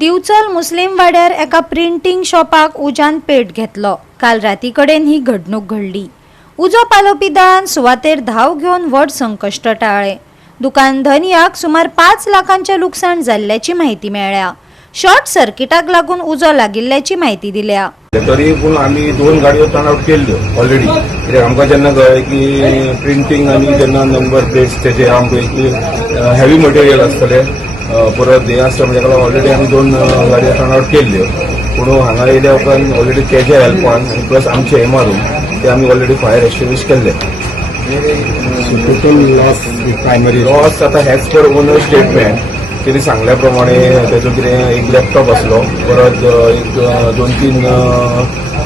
दिवचल मुस्लिम वाड्यार एका प्रिंटिंग शॉपाक उजान पेट घेतलो। काल राती कडेन ही घडणूक घडली। उजो पालोवपी दळान सुवातेर धाव घेवन व्हड संकश्ट टाळ्ळे। दुकान धनियाक सुमार 5 लाखांचे लुकसाण जाल्ल्याची माहिती मेळ्ळ्या। शॉर्ट सर्किटाक लागून उजो लागिल्ल्याची माहिती दिल्या। तरी पूण आमी 2 गाडयो टर्न आउट केल्ल्यो ऑलरेडी। कित्याक आमकां जेन्ना कळ्ळें की प्रिंटींग आनी जेन्ना नंबर प्लेट्स तेजे आमकां एक हेवी मटेरियल आसतले परत हे आसता म्हणजे ऑलरेडी आमी 2 गाडयो टर्न आउट केल्ल्यो। पूण हांगा येयल्या उपरांत ऑलरेडी तेजे हेल्पान प्लस आमचे हे मारून ते आमी ऑलरेडी फायर एक्सटिंग्विश केल्ले। टोटल लॉस प्रायमरी लॉस आता हेज पर ओनर स्टेटमेंट त्यांनी सांगल्या प्रमाणे तेजो कितें एक लॅपटॉप आसलो परत एक 2-3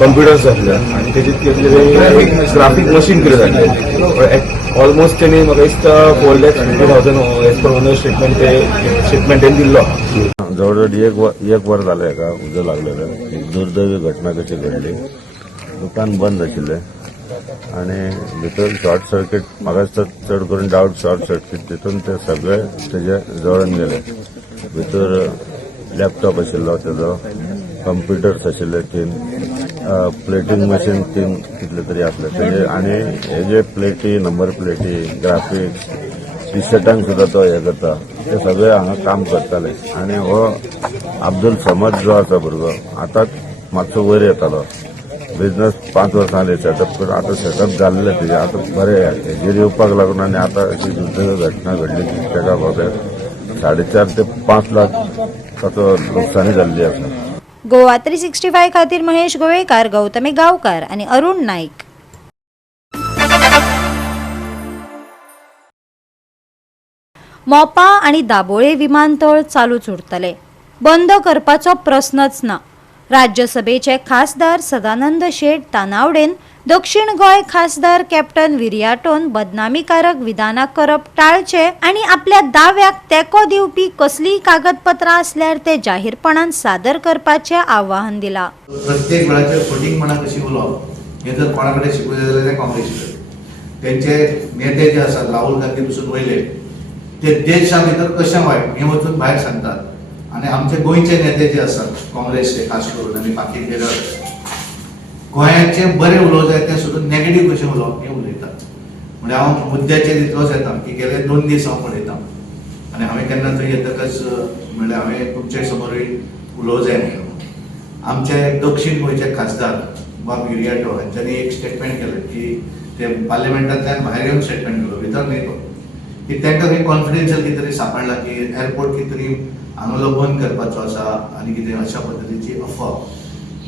कंप्युटर्स आसले आनी तेजे कितें ग्राफीक मशीन कितें जालें ऑलमोस्ट त्यांनी म्हाका दिसता 4,50,000 एज पर ओनर स्टेटमेंट तेणी दिल्लो। जवळजवळ एक वर जालें हेका उजो लागलेलो। एक दुर्दैवी घटना कशी घडली। दुकान बंद आशिल्लें आणि भितर शॉर्ट सर्किट म्हाका चड करून डावट शॉर्ट सर्किट तितून ते सगळे तेजे जळून गेले। भितर लॅपटॉप आशिल्लो तेजो कंप्युटर्स आशिल्ले 3 प्लेटिंग मशीन 3 कितले तरी आसले तेजे आनी हे जे प्लेटी नंबर प्लेटी ग्राफिक्स टी शर्टांक सुद्दां तो हे करता ते सगळे हांगा काम करताले। आनी हो अब्दुल समद जो आसा भुरगो आतां मातसो वयर येतालो। बिझनेस 5 वर्सांनी सेटअप करून आता सेटअप जाल्ले तेजे आता बरे हेजेर येवपाक लागून आनी आता अशी दुर्दैवी घटना घडली की तेका फकत 4.5 ते 5 लाख ताचो लुकसाणी जाल्ली आसा। गोवा 365 खातीर महेश गोवेकार, गौतमी गांवकार आणि अरुण नाईक। मोपा आणि दाबोळे विमानतळ चालूच उरतले, बंद करपाचो प्रस्नच ना। राज्यसभेचे खासदार सदानंद शेट तानावडेन दक्षिण गोय खासदार कॅप्टन विरियाटोन बदनामीकारक विधानां करप टाळचे आणि आपल्या दाव्याक तेको दिवपी कसलीय कागदपत्रां असल्यार ते जाहीरपणान सादर करपाचे आवाहन दिला। प्रत्येक वेळाचेर फटींग म्हणा कशी उलोवप हे जर कोणाकडे शिकूंक जाय जाल्यार काँग्रेस तेंचे नेते जे आसात राहुल गांधी पसून वयले ते देशा भितर कशें वायट हे वचून भायर सांगतात आणि आमचे गोंयचे नेते जे असतात काँग्रेसचे खास करून आणि बाकी गोंयाचे बरे उलोवंक जाय ते सुद्दां नेगेटीव कशें उलोवप हे उलयतात। म्हणजे हांव मुद्द्याचेर इतलोच येता की गेले 2 दीस हांव पळयता आनी हांवें केन्ना थंय येतकच म्हणलें हांवें तुमचे समोरूय उलोवंक जाय म्हणून। आमचे दक्षिण गोंयचे खासदार बाब विरियाटो हांच्यांनी एक स्टेटमेंट केलें की ते पार्लिमेंटांतल्यान भायर येवन स्टेटमेंट केलो भितर न्ही तो की तांकां खंय कॉन्फिडेन्शियल कितें तरी सांपडला की एअरपोर्ट कितें तरी हांगलो बंद करपाचो आसा आनी कितें अशा पद्दतीची अफवा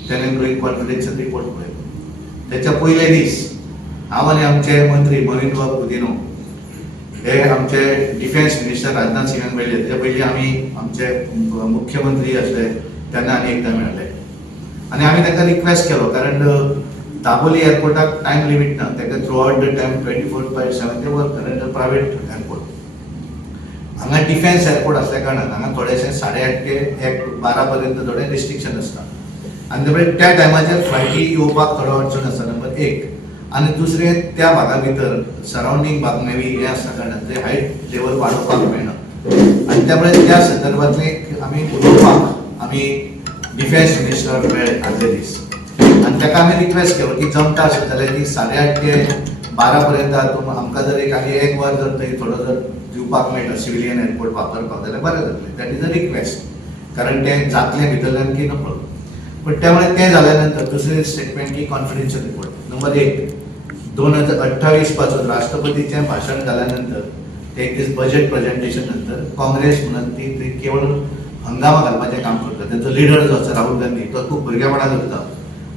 तेणें एक कॉन्फिडेन्शियल रिपोर्ट पळयलो। तेच्या पयले दीस हांव आनी आमचे मंत्री मोहित बाब कुदिनो हे आमचे डिफेन्स मिनिस्टर राजनाथ सिंगाक मेळ्ळे। तेच्या पयलीं आमी आमचे मुख्यमंत्री आसले तेन्ना आनी एकदां मेळ्ळे आनी आमी ताका रिक्वेस्ट केलो कारण दाबोली एअरपोर्टाक टायम लिमीट ना ताका थ्रू आउट द टायम 24/7 ते वर्क कारण प्रायवेट एअरपोर्ट हांगा डिफेन्स एअरपोर्ट असल्या कारणान हांगा थोडेशे 8:30 ते 12 पर्यंत थोडे रिस्ट्रिक्शन आसता आनी त्या टायमाचेर फ्लायटी येवपाक थोडो अडचण आसा नंबर 1 आनी दुसरें त्या भागा भितर सरावंडींग भाग मेबी हे आसल्या कारणान ते हायट लेवल वाडोवपाक मेळना आनी त्यामुळे त्या संदर्भांतले आमी उलोवपाक आमी डिफेन्स मिनिस्टर मेळ्ळे आदले दीस आनी ताका आमी रिक्वेस्ट केलो की जमता आसत जाल्यार ती 8:30 ते 12 पर्यंत हातूंत आमकां जर एक आनी 1 वर जर थंय थोडो जर दिवपाक मेळटा सिविलियन एअरपोर्ट वापरपाक जाल्यार बरें जातलें। दॅट इज अ रिक्वेस्ट कारण तें जातलें भितरल्यान की नकळो पण त्यामुळे ते जाल्यानंतर दुसरे स्टेटमेंट की कॉन्फिडेन्शियल रिपोर्ट नंबर 1 2028 पासून राष्ट्रपतीचें भाशण जाल्यानंतर ते एक दीस बजेट प्रेझेंटेशन नंतर काँग्रेस म्हणून ती केवळ हंगामा घालपाचें काम करता। तेंचो लिडर जो आसा राहुल गांधी तो खूब भुरगेपणा करता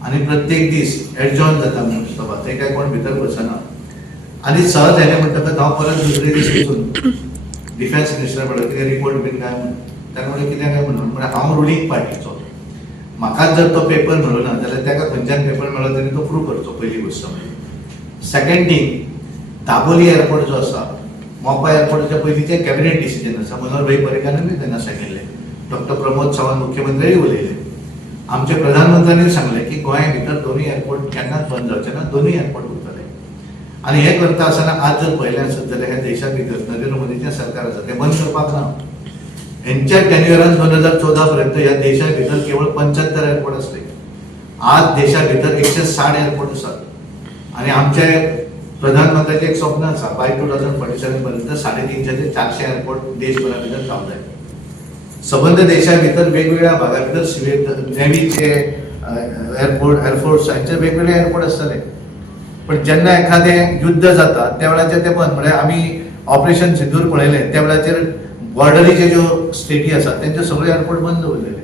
आनी प्रत्येक दीस एडजॉर्न जाता म्हणून सभा ते काय कोण भितर बसना आनी सहज हेणे म्हणटकच हांव परत दुसरे दीस वचून डिफेन्स मिनिस्टर म्हणून कितें रिपोर्ट बीन काय म्हणून त्यामुळे कितें काय म्हणून म्हणजे हांव रुलींग पार्टीचो म्हाका जर तो पेपर मेळ्ळो ना जाल्यार ताका खंयच्यान पेपर मेळ्ळो तरी तो प्रूव करचो पयली गोश्ट म्हणजे। सेकंड थिंग दाबोली एअरपोर्ट जो आसा मोपा एअरपोर्टाच्या पयलींचे कॅबिनेट डिसिजन आसा मनोहर भाई पर्रीकारानूय तेन्ना सांगिल्लें डॉक्टर प्रमोद सावंत मुख्यमंत्र्याय उलयले आमचे प्रधानमंत्र्यांनी सांगले की गोंया भितर दोनूय एअरपोर्ट केन्नाच बंद जावचे ना दोनूय एअरपोर्ट उरतले आनी हे करता आसतना आज जर पळयलें आसत जाल्यार ह्या देशा भितर नरेंद्र मोदीचें सरकार आसा तें बंद करपाक ना यांच्या टेन्युअरान 2014 पर्यंत या देशा भितर केवळ 75 एअरपोर्ट असले. आज देशा भितर 160 एअरपोर्ट असतात आणि आमचे प्रधानमंत्र्याचे एक स्वप्न आसा बाय 2047 पर्यंत 350 ते 400 एअरपोर्ट देशभरा भितर जावंक जाय. सबंद देशा भितर वेगवेगळ्या भागा भितर नेव्हीचे एअरपोर्ट एअरफोर्स हांचे वेगवेगळे एअरपोर्ट आसतले. पण जेन्ना एखादें युद्ध जाता त्या वेळाचेर ते बंद. म्हणजे आमी ऑपरेशन सिंदूर पळयलें त्या वेळाचेर बॉर्डरीचे ज्यो स्टेटी आसात तेंचे सगळे एअरपोर्ट बंद उरलेले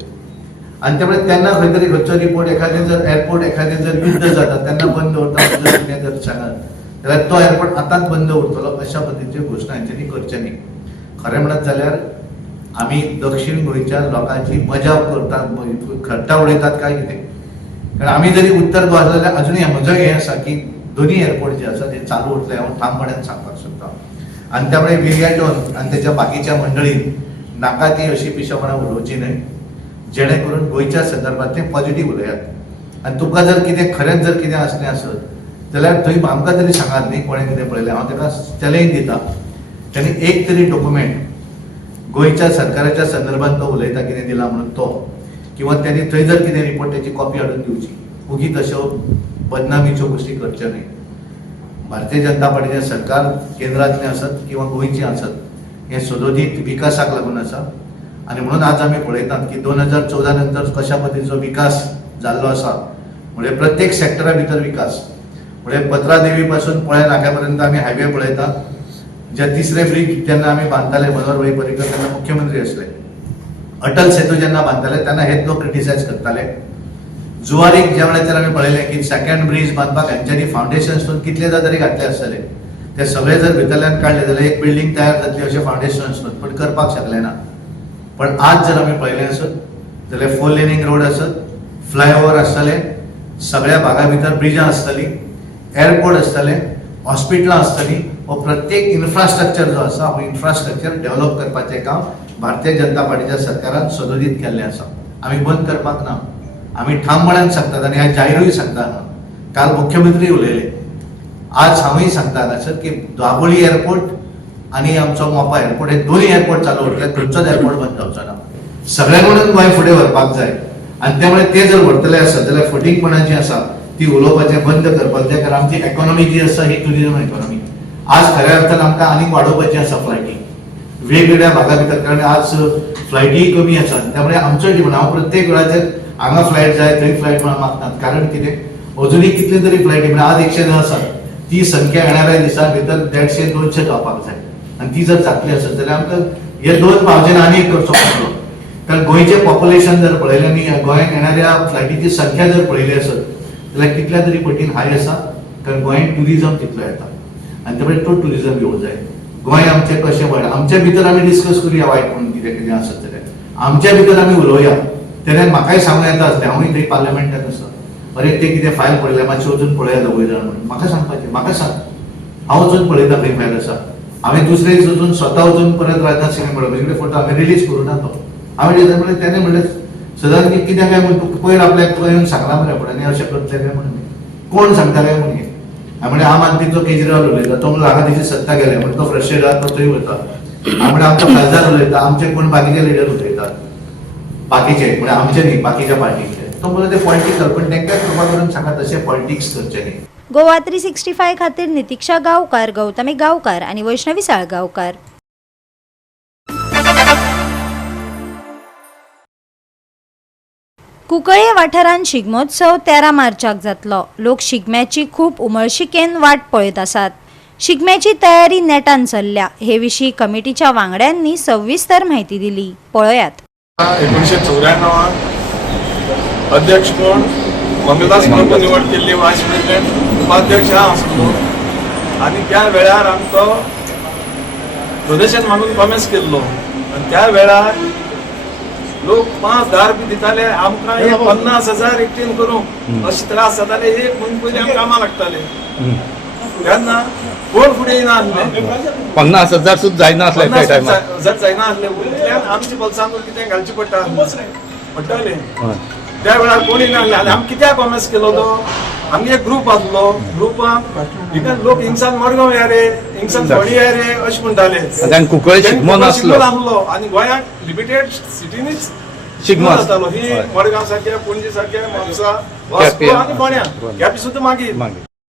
आणि त्यामुळे त्यांना खंय तरी खंयचो रिपोर्ट एखादें जर एअरपोर्ट एखादें जर युद्ध जाता तेन्ना बंद उरता जर कितें जर सांगात जाल्यार तो एअरपोर्ट आतांच बंद उरतलो अशा पद्दतीच्यो घोशणा हांच्यांनी करचे न्ही. खरें म्हणत जाल्यार आमी दक्षिण गोंयच्या लोकांची मजा करतात खट्टा उडयतात काय कितें. कारण आमी जरी उत्तर गोंय आसले जाल्यार अजुनूय म्हजो हें आसा की दोन्ही एअरपोर्ट जे आसा ते चालू उरतले हांव ठामपणान सांगपाक सोदतां. आणि त्यामुळे विलियटन आणि त्याच्या बाकीच्या मंडळीन नाका ती अशी पिशवणां उलोवची न्हय जेणे करून गोंयच्या संदर्भात ते पॉझिटिव्ह उलयात. आणि तुका जर कितें खरेंच जर कितें असलें आसत जाल्यार थंय आमकां तरी सांगात न्ही कोणें कितें पळयलें. हांव ताका चॅलेंज दिता ताणें एक तरी डॉक्युमेंट गोंयच्या सरकाराच्या संदर्भात तो उलयता कितें दिला म्हणून तो किंवा त्यांनी थंय जर कितें रिपोर्ट त्याची कॉपी हाडून दिवची. उगीच अश्यो बदनामीच्यो गोष्टी करच्यो न्हय. भारतीय जनता पार्टीचें सरकार केंद्रांतलें आसत किंवा गोंयचें आसत हें सदोदीत विकासाक लागून आसा आनी म्हणून आज आमी पळयतात की 2014 नंतर कशा पद्दतीचो विकास जाल्लो आसा. म्हणजे प्रत्येक सेक्टरा भितर विकास. म्हणजे पत्रा देवी पासून पळय नाक्या पर्यंत आमी हायवे पळयतात. जे तिसरे ब्रिज जेन्ना आमी बांदताले मनोहर पर्रीकर तेन्ना मुख्यमंत्री आसले. अटल सेतू जेन्ना बांदताले तेन्ना हेच लोक क्रिटिसायज करताले. जुवारीक ज्या वेळाचेर आमी पळयलें की सेकंड ब्रिज बांदपाक हांच्यांनी फावंडेशन स्टोन कितले तरी घातले आसतले ते सगळे जर भितरल्यान काडले जाल्यार एक बिल्डींग तयार जातली अशें फावंडेशन स्टोन पण करपाक शकले ना. पण आज जर आमी पळयलें आसत जाल्यार 4 लेनिंग रोड आसत, फ्लायओव्हर आसतले, सगळ्या भागा भितर ब्रिजां आसतली, एअरपोर्ट आसतले, हॉस्पिटलां आसतली. हो प्रत्येक इन्फ्रास्ट्रक्चर जो आसा हो इन्फ्रास्ट्रक्चर डेव्हलप करपाचें काम भारतीय जनता पार्टीच्या सरकारान सदोदीत केल्लें आसा. आमी बंद करपाक ना. आमी ठामपणान सांगतात आनी आज जाहीरूय सांगतात. काल मुख्यमंत्री उलयले. आज हांवूय सांगता हांगासर की दाबोळी एअरपोर्ट आनी आमचो मोपा एअरपोर्ट हे दोन्ही एअरपोर्ट चालू उरतले. खंयचोच एअरपोर्ट बंद जावचो ना. सगळ्यांकडून गोंय फुडें व्हरपाक जाय आनी त्यामुळे ते जर व्हरतले आसत जाल्यार फटींगपणां जी आसा ती उलोवपाचें बंद करपाक जाय. कारण आमची इकॉनॉमी जी आसा ही टुरिजम इकॉनॉमी आज खऱ्या अर्थान आमकां आनीक वाडोवपाची आसा फ्लायटी वेगवेगळ्या भागा भितर. कारण आज फ्लायटी कमी आसात त्यामुळे आमचो डिमांड हांव प्रत्येक वेळाचेर हांगा फ्लायट जाय थंय फ्लायट म्हणून मागतात. कारण कितें अजुनूय कितले तरी फ्लायटी म्हणजे आज 110 आसात ती संख्या येणाऱ्या दिसा भितर 150-200 जावपाक जाय आनी ती जर जातली आसत जाल्यार आमकां हे 2 पावजेन आनी एक करचो पडटलो. कारण गोंयचें पॉप्युलेशन जर पळयलें आनी गोंयांत येणाऱ्या फ्लायटीची संख्या जर पळयली आसत जाल्यार कितल्या तरी पटीन हाय आसा. कारण गोंयांत टुरिजम तितलो येता आनी त्यामुळे तो टुरिजम येवं जाय. गोंय आमचें कशें वाडा आमच्या भितर आमी डिस्कस करुया वायट म्हणून कितें कितें आसत जाल्यार आमच्या भितर आमी उलोवया. तेन्ना म्हाकाय सांगूं येता आसलें हांवूय थंय पार्लमेंटांत आसा अरे ते कितें फायल पळयलें मातशें वचून पळया दोगूय जाण म्हणून म्हाका सांगपाचें. म्हाका सांग हांव वचून पळयता खंय फायल आसा. हांवें दुसरे दीस वचून स्वता वचून परत राजनाथ सिंग म्हणून फोटो हांवें रिलीज करूं ना तो हांवें म्हणलें तेणें म्हणलें सदांच कितें काय म्हणून तुका पयर आपल्याक तुका येवन सांगला मरे फुडें अशें करतले काय म्हणून कोण सांगता काय म्हणून हांवें आम आदमीचो केजरीवाल उलयता तो म्हणून हांगा तेजी सत्ता गेले म्हणून तो फ्रस्ट्रेट आसा तो थंय वता. हांवें आमचो खासदार उलयता आमचे कोण बाकीचे लिडर उलयतात बाकीचे म्हणजे आमचे न्ही बाकीच्या पार्टीचे. तो म्हणून ते पॉलिटिकल पण तांकां कृपा करून सांगा तशें पॉलिटिक्स करचें न्ही. गोवा 365 खातीर नितीक्षा गांवकार, गौतमी गांवकार आणि वैष्णवी साळगांवकार. कुंकळे वाठारांत शिगमोत्सव 13 मार्चाक जातलो. लोक शिगम्याची खूप उमळशिकेन वाट पळयत आसात. शिगम्याची तयारी नेटान चल्ल्या हे विशीं कमिटीच्या वांगड्यांनी सविस्तर माहिती दिली. पळयात. 1994 अध्यक्ष म्हणून मंगलदास म्हणून निवड केल्ली वायस प्रेसिडेंट उपाध्यक्ष हांव आसलो आनी त्या वेळार आमकां प्रदेशांत मागून कॉमेस केल्लो आनी त्या वेळार लोक 5,000 रुपये दिताले आमकां 50,000 एकटीन करूंक अशें त्रास जाताले. एक म्हयने पयलीं आमकां कामां लागताले तेन्ना कोण फुडें येना आसले. 50,000 सुद्दां जायना आसले त्या टायमार जायना आसले उरल्यान आमच्या बोल्सांत कितें घालचें पडटालें त्या वेळार कोणी नासले आनी आमी कित्याक हो मिस केलो तो आमगे एक ग्रुप आसलो ग्रुपाक भितर लोक हिंगसान मडगांव या रे हिंगसान फोंडी या रे अशें म्हणटाले तांकां कुंकळी शिगमो नासलो नासलो आनी गोंयाक लिमिटेड सिटीनीच शिगमो जातालो ही मडगांव सारख्या पणजी सारख्या म्हापसा वास्को आनी फोंड्या केप्यां सुद्दां मागीर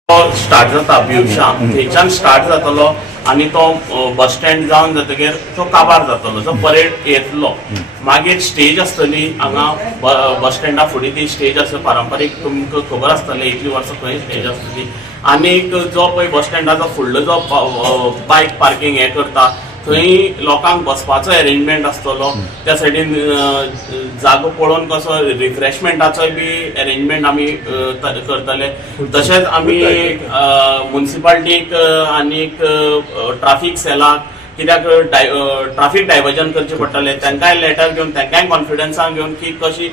स्टार्ट जाता पिवशा थंयच्यान स्टार्ट जातलो आनी तो बस स्टँड जावन जातकीर तो काबार जातलो जो परेड येतलो मागीर स्टेज आसतली हांगा बस स्टँडा फुडें ती स्टेज आसा पारंपारीक तुमकां खबर आसतलें इतली वर्सां खंय स्टेज आसतली आनीक जो पळय बस स्टँडाचो फुडलो जो बायक पार्किंग हे करता थंय लोकांक बसपाचो अरेंजमेंट आसतलो त्या सायडीन जागो पळोवन कसो रिफ्रेशमेंटाचोय बी अरेंजमेंट आमी करतले तशेंच आमी म्युनिसिपालिटीक आनीक ट्राफीक सेलाक कित्याक ट्राफीक डायवर्जन करचें पडटलें तांकांय लेटर घेवन तांकांय कॉन्फिडन्सान घेवन की कशी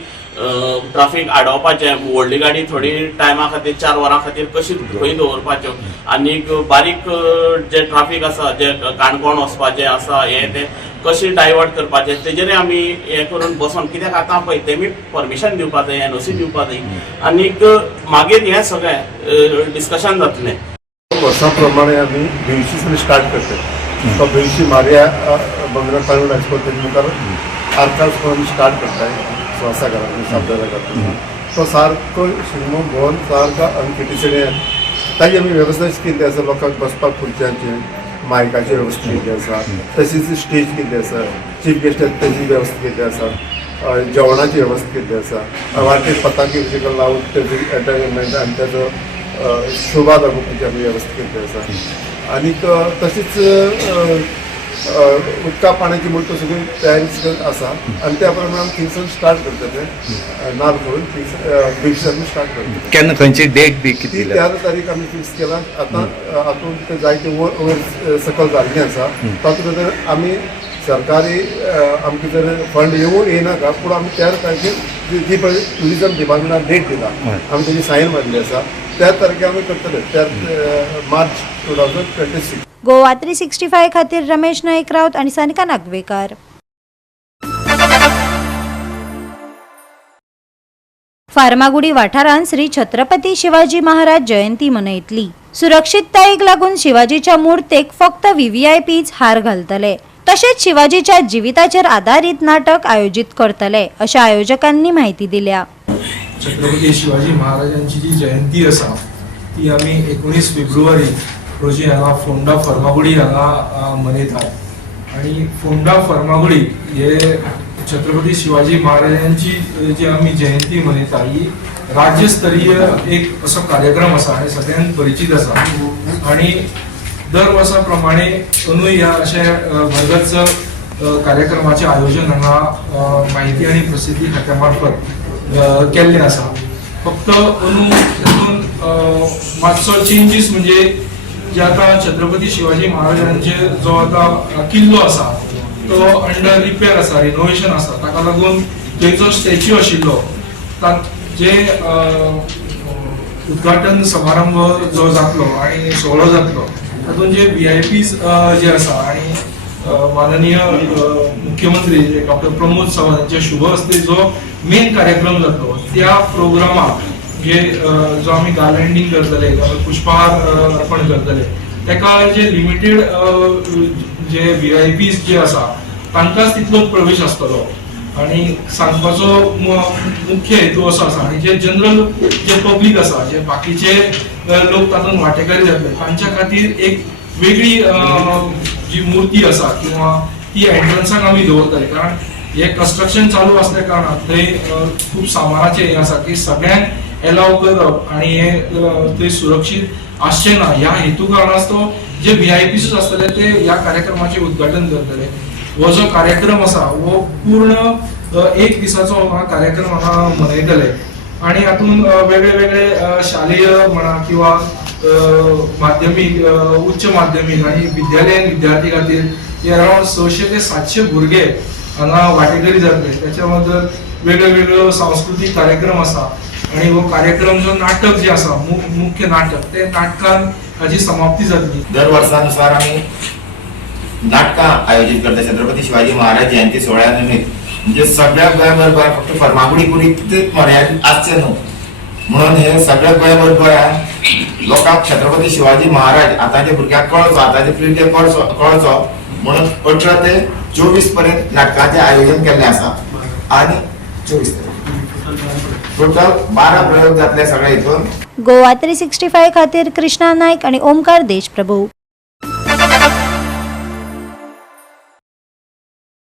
ट्राफीक आडोवपाचें व्हडली गाडी थोडी टायमा खातीर 4 वरां खातीर कशी खंय दवरपाच्यो आनीक बारीक जे ट्राफीक आसा जे काणकोण वचपाचें आसा हे ते कशी डायवर्ट करपाचें तेजेरूय आमी हे करून बसोन कित्याक आतां पळय तेमी परमिशन दिवपाक जाय एनओसी दिवपाक जाय आनीक मागीर हें सगळें डिस्कशन जातलें वर्षा प्रमाणे आम्ही भेवशीसून स्टार्ट करतात तो भेवशी मारिया बंगला काढून राजकोट मुखार आर्कास करून स्टार्ट करताय स्वासा घरात साबदारा करता तो सारको शिगमो भोवन सारको अनकिटीचें ताजी आमी वेवस्था केल्ली आसा लोकांक बसपाक खुर्च्यांची मायकाची वेवस्था केल्ली आसा तशीच स्टेज केल्ली आसा चीफ गेस्ट तेजी वेवस्था केल्ली आसा जेवणाची वेवस्था केल्ली आसा वाटेर पताके कशे लावन तेजी एंटरटेनमेंट आनी तेजो शोभा दाखोवपाची आमी वेवस्था केल्ली आसा आनीक तशीच उदका पाण्याची म्हणटा सगळी तयारी आसा आनी त्या प्रमाणे आमी थिंगसून स्टार्ट करता तें नाल करून थिंगसून स्टार्ट करता केन्ना खंयची डेट बी ती किती 13 तारीख आमी फिक्स केला आतां हातूंत ते जायते वयर सकयल जाल्लीं आसा तातूंत भितर आमी सरकारी आमचे जर फंड येवून येयनाका पूण आमी 13 तारखेर जी पळय ट्युरिजम डिपार्टमेंटान डेट दिला आमी तेजी सायन मारली आसा त्या तारखेर आमी करतले 13 मार्च 2026 गोवा 365 खातीर रमेश नाईक राऊत आणि सानिका नागवेकर. फार्मागुडी वाठारांत श्री छत्रपती शिवाजी महाराज जयंती मनयतली. सुरक्षिततायेक लागून शिवाजीच्या मुर्तेक फक्त व्हीव्हीआयपीच हार घालतले. तशेंच शिवाजीच्या जिविताचेर आधारित नाटक आयोजित करतले अशा आयोजकांनी माहिती दिल्या. छत्रपती शिवाजी महाराजांची जी जयंती आसा ती आमी 19 फेब्रुवारी रोजी हांगा फोंडा फर्मागुडी हांगा मनयतात आनी फोंडा फर्मागुडी हे छत्रपती शिवाजी महाराजांची जी आमी जयंती मनयता ही राज्यस्तरीय एक असो कार्यक्रम आसा आनी सगळ्यांक परिचीत आसा आनी दर वर्सा प्रमाणे अंदूय ह्या अशे भरगच्च कार्यक्रमाचे आयोजन हांगा माहिती आनी प्रसिद्धी खात्या मार्फत केल्लें आसा. फक्त अंदून मातसो चेंजीस म्हणजे जे आता छत्रपती शिवाजी महाराजांचे जो आता किल्लो आसा तो अंडर रिपेर आसा रिनोवेशन आसा ताका लागून थंयचो स्टॅच्यू आशिल्लो जे उद्घाटन समारंभ जो जातलो आनी सोहळो जातलो तातूंत जे VIPs जे आसा आनी माननीय मुख्यमंत्री डॉक्टर प्रमोद सावंत यांच्या शुभ हस्ते जो मेन कार्यक्रम जातलो त्या प्रोग्रामाक जे जो आम्ही गार्लँडिंग करतले पुष्पहार अर्पण करतले तेका जे लिमिटेड जे VIPs जे आसा तांकांच तितलोच प्रवेश आसतलो आणि सांगपाचो मुख्य हेतू असो आसा आणि जे जनरल जे पब्लीक आसा जे बाकीचे लोक तातूंत वांटेकारी जातले तांच्या खातीर एक वेगळी जी मूर्ती आसा किंवा ती एंट्रन्साक आमी दवरतले कारण हे कन्स्ट्रक्शन चालू असल्या कारणान थंय खूप सामानाचे हे आसा की सगळ्यांक एलाव करप आणि हे थंय सुरक्षीत आसचें ना ह्या हेतू कारणास्तव जे VIPs आसतले ते ह्या कार्यक्रमाचे उद्घाटन करतले. हो जो कार्यक्रम आसा हो पूर्ण एक दिसाचो कार्यक्रम हांगा मनयतले आणि हातूंत वेगळे वेगळे शालेय म्हणा किंवा माध्यमीक उच्च माध्यमीक आणि विद्यालयीन विद्यार्थी खातीर अरावंड 600 ते 700 भुरगे हांगा वांटेकरी जातले. त्याच्या मदर वेगळे वेगळे सांस्कृतिक कार्यक्रम आसा आणि हो कार्यक्रम जो नाटक जे आसा मुख्य नाटक ते नाटकान हाची समाप्ती जातली. दर वर्सानुसार आम्ही नाटकां आयोजित करता. छत्रपती शिवाजी महाराज जयंती सोहळ्या निमित्त म्हणजे सगळ्या गोंयभर गोंय फक्त फर्मागुडी पुरीत मर्यादित आसचें न्हू म्हणून हे सगळ्या गोंयभर गोंयांत लोकांक छत्रपती शिवाजी महाराज आतांच्या भुरग्यांक कळचो, आतांच्या पिळगेक कळचो म्हणून 18 ते 24 पर्यंत नाटकाचें आयोजन केल्लें आसा आनी 24 टोटल 12 प्रयोग जातले सगळे हितून. गोवा 365 खातीर कृष्णा नायक आणि ओमकार देशप्रभू.